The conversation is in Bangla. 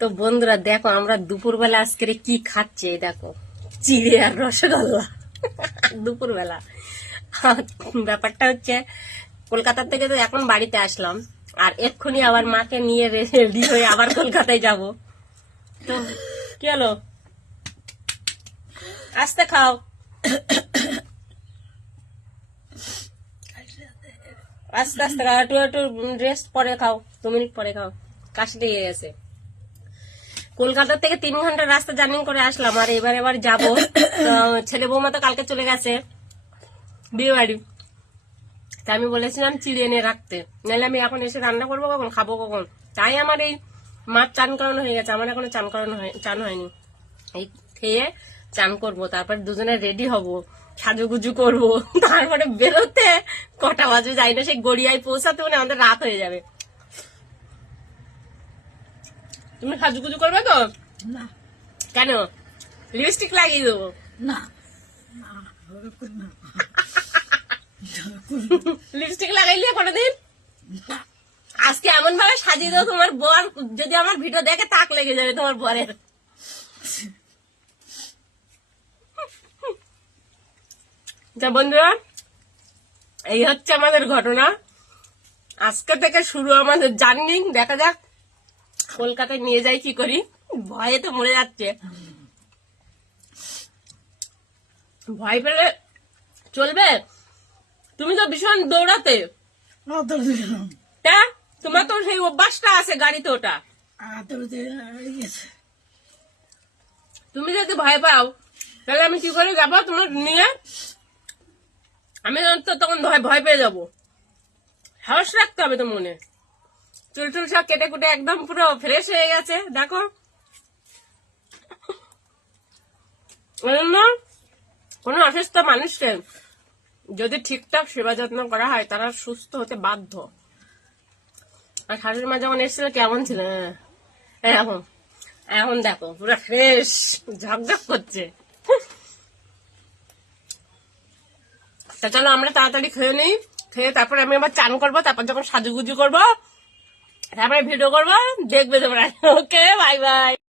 তো বন্ধুরা দেখো আমরা দুপুরবেলা আজকে কি খাচ্ছি, এই দেখো চিড়ে আর রসগোল্লা দুপুরবেলা। ব্যাপারটা হচ্ছে কলকাতা থেকে তো এখন বাড়িতে আসলাম, আর এক্ষুনি আবার মাকে নিয়ে রেডি হয়ে আবার কলকাতায় যাব। তো কি হলো, আস্তে খাও, আস্তে আস্তে খাও, একটু একটু রেস্ট পরে খাও, 2 মিনিট পরে খাও, কাশি লেগে গেছে। কলকাতা থেকে 3 ঘন্টা রাস্তা জার্নি করে আসলাম, আর এবার যাবো। ছেলে বৌমা তো কালকে চলে গেছে বিয়ে বাড়ি, তাই আমি বলেছিলাম চিড়ে এনে রাখতে, নাহলে আমি এখন এসে রান্না করবো কখন, খাবো কখন। তাই আমার এই মাছ চান করানো হয়ে গেছে, আমার এখনো চান হয়নি। এই খেয়ে চান করবো, তারপর দুজনে রেডি হব, সাজুগুজু করবো, তারপরে বেরোতে কটা বাজে যাই না, সেই গড়িয়ায় পৌঁছাতে মানে আমাদের রাত হয়ে যাবে। তুমি সাজুগুজু করবে তো? না। কেন? লিপস্টিক লাগিয়ে দেবো? না। লিপস্টিক লাগাইলে কোনোদিন? আজকে এমন ভাবে সাজিয়ে দেবো তোমার বর যদি আমার ভিডিও দেখে তাক লেগে যাবে তোমার বরের। বন্ধুরা এই হচ্ছে আমাদের ঘটনা, আজকে থেকে শুরু আমাদের জার্নি। দেখা যাক কলকাতায় নিয়ে যাই কি করি, ভয়ে তো মরে যাচ্ছে। ভয় পেলে চলবে? তুমি তো ভীষণ দৌড়াতে, তা তোমার তো সেই অভ্যাসটা আছে গাড়িতে ওটা। তুমি যদি ভয় পাও তাহলে আমি কি করে যাবো তোমার নিয়ে? আমি তো তখন ভয় পেয়ে যাবো। সাহস রাখতে হবে তো মনে। চুল সব কেটে কুটে একদম পুরো ফ্রেশ হয়ে গেছে দেখো। কোন অসুস্থ মানুষকে যদি ঠিকঠাক সেবা যত্ন করা হয় তারা সুস্থ হতে বাধ্য। আর শাশুড়ি মা যখন এসেছিল কেমন ছিল, এখন দেখো পুরো ফ্রেশ ঝকঝক করছে। তা চলো আমরা তাড়াতাড়ি খেয়ে নিই, খেয়ে তারপর আমি আবার চান করবো, তারপর যখন সাজুগুজু করবো তারপরে ভিডিও করবো, দেখবে তোমরা। ওকে, বাই বাই।